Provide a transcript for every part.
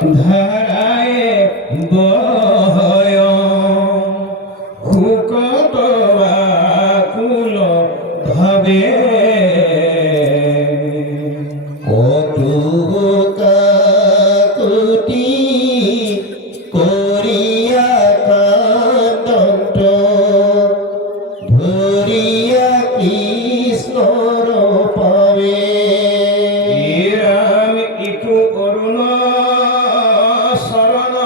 ধারায় বয় হুকত আকুল ভাবে কটুকাকুটি করিয়া কান্ত ধরিয়া কৃষ্ণর পাবে রাম ইকু অরুণ শরণ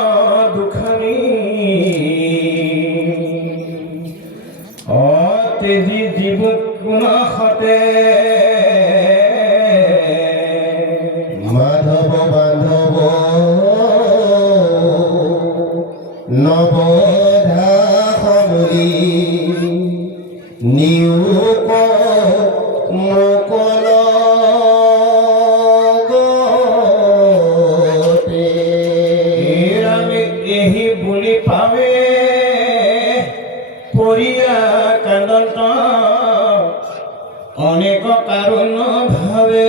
দুখানি অতেজি জীব গুণ হতে মাধব বান্ধব নবধাসমুলি নিয়োগ মুকল রামে এহি বুলি পাবে পৰিয়া কান্দন্ত অনেক কাৰণ ভাবে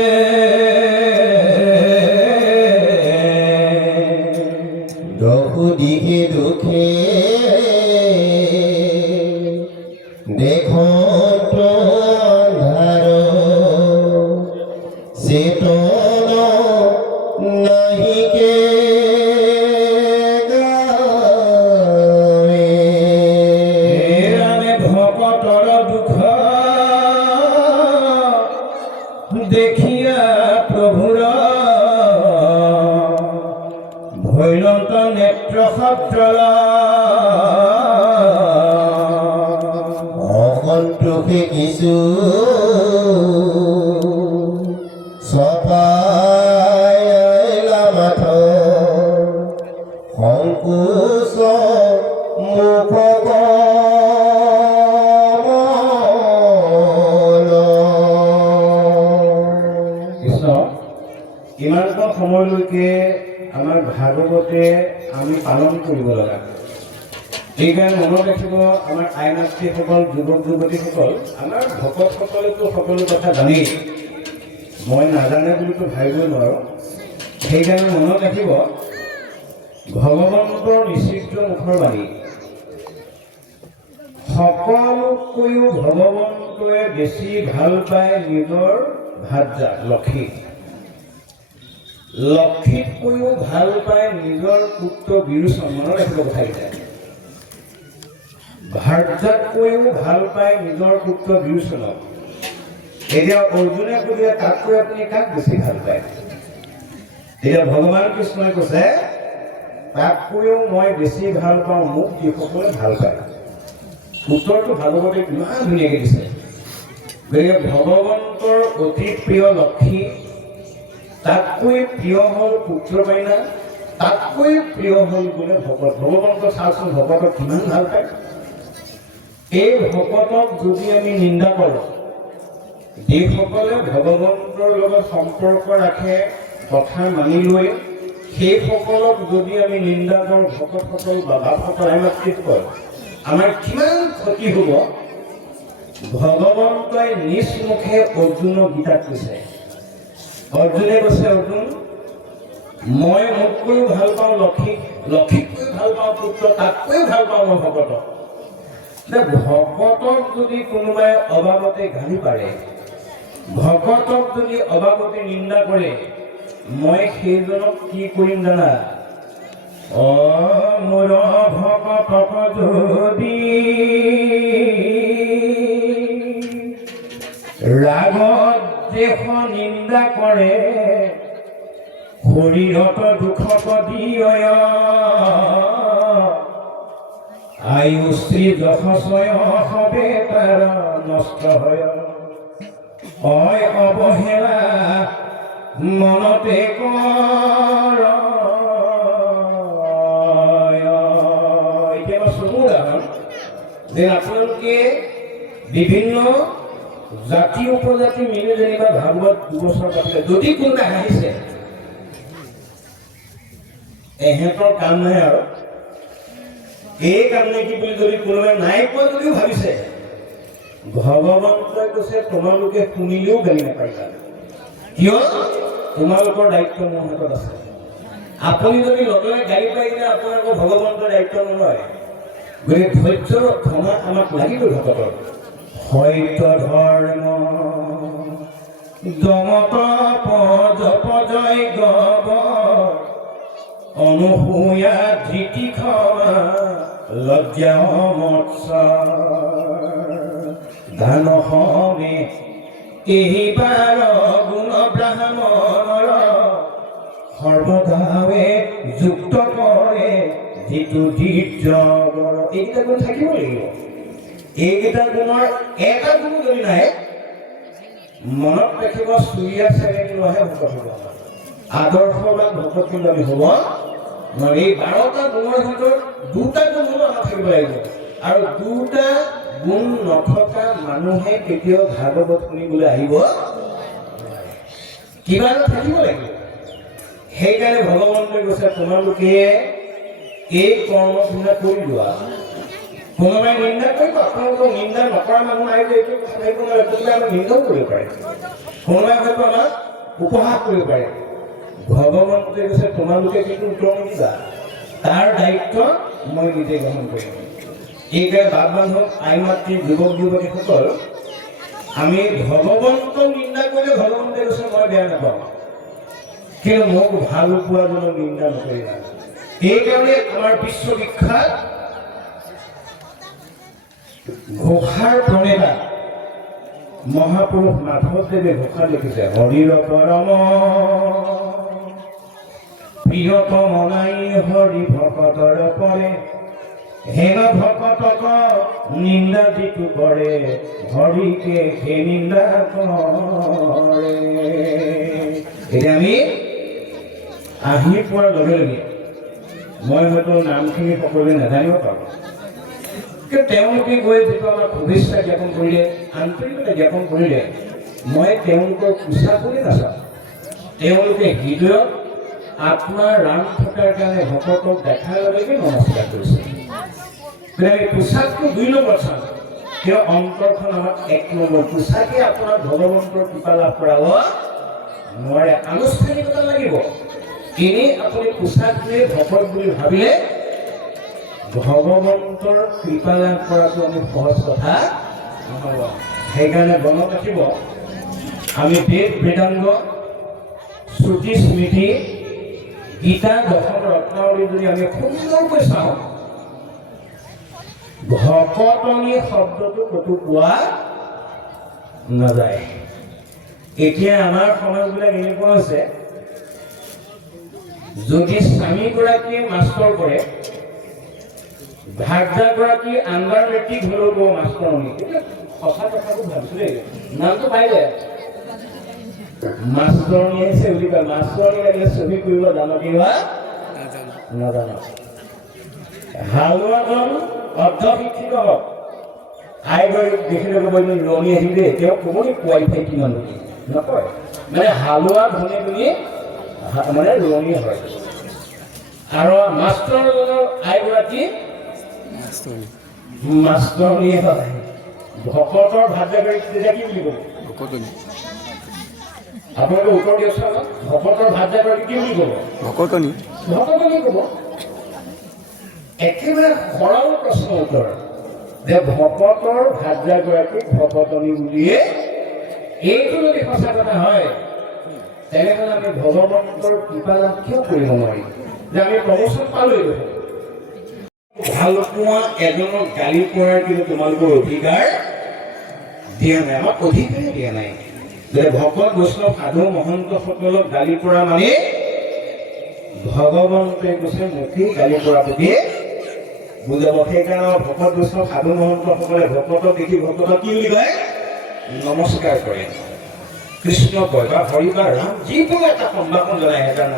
দহু দিঘে দুখে দেখত অন্ধাৰ চেতন নাহিকে গাৱে ৰামে ভকতৰ দুঃখ দেখিয়া প্ৰভুৰ ভৈলন্ত নেত্ৰ সত্ৰল অসন্তোষে কিছু চপাইলা মাথ সংকোচ মুখ কৃষ্ণ ইমানকণ সময়লৈকে আমাৰ ভাগৱতে আমি পালন কৰিব লগা সেইকাৰণে মনত ৰাখিব আমাৰ আইনাত্ৰীসকল যুৱক যুৱতীসকল আমাৰ ভকতসকলেতো সকলো কথা জানেই মই নাজানে বুলিতো ভাবিবই নোৱাৰোঁ সেইকাৰণে মনত ৰাখিব ভগৱন্তৰ নিষিদ্ধ মুখৰ বাণী সকলোতকৈও ভগৱন্তই বেছি ভাল পায় নিজৰ ভাৰ্যা লক্ষীক লক্ষীতকৈও ভাল পায় নিজৰ পুত্ৰ বিৰোচন মনত ৰাখিব কথাকেইটা ভাৰ্যাতকৈও ভাল পায় নিজৰ পুত্ৰ বিৰোচনক এতিয়া অৰ্জুনে সুধিলে তাতকৈ আপুনি কাক বেছি ভাল পায় এতিয়া ভগৱান কৃষ্ণই কৈছে তাতকৈও মই বেছি ভাল পাওঁ মোক যিসকলে ভাল পায় উত্তৰটো ভাগৱতে কিমান ধুনীয়াকৈ দিছে গতিকে ভগৱন্তৰ অতি প্ৰিয় লক্ষী তাতকৈ প্ৰিয় হ'ল পুত্ৰ মাইনা তাতকৈ প্ৰিয় হ'ল বোলে ভকত ভগৱন্তৰ চাওকচোন ভকতক কিমান ভাল পায় এই ভকতক যদি আমি নিন্দা কৰোঁ যিসকলে ভগৱন্তৰ লগত সম্পৰ্ক ৰাখে কথা মানি লৈ সেইসকলক যদি আমি নিন্দা কৰোঁ ভকতসকল বা বাপসকল আইমাতৃসকল আমাৰ কিমান ক্ষতি হ'ব ভগৱন্তই নিজ মুখে অৰ্জুনক গীতাত কৈছে অৰ্জুনে কৈছে অৰ্জুন মই মোতকৈও ভাল পাওঁ লক্ষীক লক্ষীতকৈ ভাল পাওঁ পুত্ৰ তাতকৈও ভাল পাওঁ মই ভকতক ভকতক যদি কোনোবাই অবাবতে গালি পাৰে ভকতক যদি অবাবতে নিন্দা কৰে মই সেইজনক কি কৰিম জানা মোৰ ভকতক যদি ৰাগত দেশ নিন্দা কৰে শৰীৰত দুখক দিয় আয়ুশ্ৰী যশস্বয় হবে তাৰ নষ্ট হয় অৱহেলা মনতে কৰ এতিয়া মই চমু উদাহৰণ যে আপোনালোকে বিভিন্ন জাতি উপজাতি মিলি যেনিবা ভাগৱত দুবছৰ পাতিলে যদি কোনোবাই হাঁহিছে এহেঁতৰ কাম নাই আৰু এই কাম নেকি বুলি যদি কোনোবাই নাই কোৱা যদিও ভাবিছে ভগৱন্তই কৈছে তোমালোকে শুনিলেও গালি নাপাৰিবা কিয় তোমালোকৰ দায়িত্ব মোৰ হাতত আছে আপুনি যদি লগে গাড়ী পাই কিনে আপোনাৰ আকৌ ভগৱন্তৰ দায়িত্ব নলয়। গতিকে ধৈৰ্য ক্ষমা আমাক লাগিব ভকতৰ। সত্য ধৰ্ম দমত জপ জয় গব অনুসূয়া ধৃতি ক্ষমা লজ্জা মৎস দান হমে এইবাৰ গুণ ব্ৰাহ্মণৰ সৰ্বদাৱে যুক্ত কৰে যিটো ধীৰ্য বৰ। এইকেইটা গুণ থাকিব লাগিব। এইকেইটা গুণৰ এটা গুণ যদি নাই, মনত ৰাখিব চুৰীয়া শ্ৰেণী লোৱাহে ভকত হ'ব। আদৰ্শবান ভকত কিন্তু আমি হ'ব নোৱাৰি। এই 12টা গুণৰ ভিতৰত 2টা গুণ হ'লেও আমাৰ থাকিব লাগিব। আৰু 2টা গুণ নথকা মানুহে কেতিয়াও ভাগৱত শুনিবলৈ আহিব নোৱাৰে। কিবা এটা থাকিব লাগিব। সেইকাৰণে ভগৱন্তই কৈছে তোমালোকে এই কৰ্মবিলাক কৰি লোৱা। কোনোবাই নিন্দা কৰিব, আপোনালোকক নিন্দা নকৰা মানুহ নাই যে এইটো কথা ভাবিব নোৱাৰে। কোনোবাই আমাক নিন্দাও কৰিব পাৰে, কোনোবাই হয়তো আমাক উপহাস কৰিব পাৰে। ভগৱন্তই কৈছে তোমালোকে কিন্তু উত্তৰ নিদিবা, তাৰ দায়িত্ব মই নিজে গ্ৰহণ কৰিম। এইকাৰণে বাপ বান্ধৱ আই মাতৃ যুৱক যুৱতীসকল, আমি ভগৱন্তক নিন্দা কৰিলে ভগৱন্তই কৈছে মই বেয়া নাপাওঁ, কিন্তু মোক ভাল পোৱাজনক নিন্দা নকৰিবা। এইকাৰণে আমাৰ বিশ্ববিখ্যাত ঘোষাৰ প্ৰণেতা মহাপুৰুষ মাধৱদেৱে ঘোষা লিখিছে, হৰিৰ পৰম প্ৰিয়তম নাই হৰি ভকতৰ পৰে, হেন ভকতক নিন্দা যিটো কৰে হৰিকে সেই নিন্দা কৰে। এতিয়া আমি আহি পোৱাৰ লগে লগে মই হয়তো নামখিনি সকলোৱে নাজানিব পাৰোঁ, কিন্তু তেওঁলোকে গৈ যিটো আমাক শুভেচ্ছা জ্ঞাপন কৰিলে, আন্তৰিকতা জ্ঞাপন কৰিলে, মই তেওঁলোকৰ পোচাক বুলি নাচাওঁ। তেওঁলোকে হৃদয়ত আত্মা ৰাম থকাৰ কাৰণে ভকতক দেখাৰ লগে নমস্কাৰ কৰিছে। গতিকে পোচাকটো 2 নম্বৰ চাম, কিয় অন্তৰখন আমাক 1 নম্বৰ। পোচাকে আপোনাৰ ভগৱন্তৰ কৃপা লাভ কৰাব নোৱাৰে, আনুষ্ঠানিকতা লাগিব। এনেই আপুনি পোচাকটোৱে ভকত বুলি ভাবিলে ভগৱন্তৰ কৃপা লাভ কৰাটো আমি সহজ কথা নহ'ব। সেইকাৰণে মনত ৰাখিব, আমি বেদ বেদাংগ শ্ৰুতি স্মৃতি গীতা দশম ৰত্নাৱলী যদি আমি সুন্দৰকৈ চাওঁ, ভকতনি শব্দটো ক'তো পোৱা নাযায়। এতিয়া আমাৰ সমাজবিলাক এনেকুৱা হৈছে, যদি স্বামীগৰাকীয়ে মাষ্টৰ কৰে, ভাৰ্যাগৰাকী আণ্ডাৰ মেট্ৰিক হ'লেও ক'ব মাষ্টৰণী। সঁচা কথাটো ভাবিছো দেই, নামটো পাই যায় মাষ্টৰণী আহিছে বুলি কয়। মাষ্টৰণী লাগিলে ছবি কৰিব জানো কি হয় নাজানো। হালোৱাজন অৰ্ধ শিক্ষিত হওক, আই গৈ দেখিলে ক'ব ৰণী আহিম দেই, তেওঁ ক'ব নি কোৱালিফাই কিমান নকয়। মানে হালোৱা ধনী বুলি মানে ৰণী হয়। আৰু মাষ্টৰজনৰ আইগৰাকী মাষ্টৰণী হয়। ভকতৰ ভাৰ্যাগৰাকী তেতিয়া কি বুলি ক'ব? আপোনালোকে উত্তৰ দিয়কচোন। ভকতৰ ভাৰ্যাগৰাকী কি বুলি ক'ব? ভকতনি ক'ব। একেবাৰে সৰল প্ৰশ্ন উত্তৰ যে ভকতৰ ভাৰ্যাগৰাকীক ভকতনি বুলিয়ে। এইটো যদি সঁচা কথা হয়, তেনেহ'লে আমি ভগৱন্তৰ কৃপা লাভ কিয় কৰিব নোৱাৰিম? যে আমি প্ৰমোচন পালোৱেই, ভাল পোৱা এজনক গালি পৰাৰ কিন্তু তোমালোকৰ অধিকাৰ দিয়া নাই, আমাক অধিকাৰে দিয়া নাই। যে ভকত বৈষ্ণৱ সাধু মহন্তসকলক গালি পৰা মানে ভগৱন্তই কৈছে মুখেই গালি পৰা বুলি বুজাব। সেইকাৰণে ভকত বৈষ্ণৱ সাধু মহন্তসকলে ভকতক দেখি ভকতক কি বুলি কয়? নমস্কাৰ কৰে, কৃষ্ণ কয় বা হৰি বা ৰাম, যিকোনো এটা সম্ভাষণ জনায়। সেইকাৰণে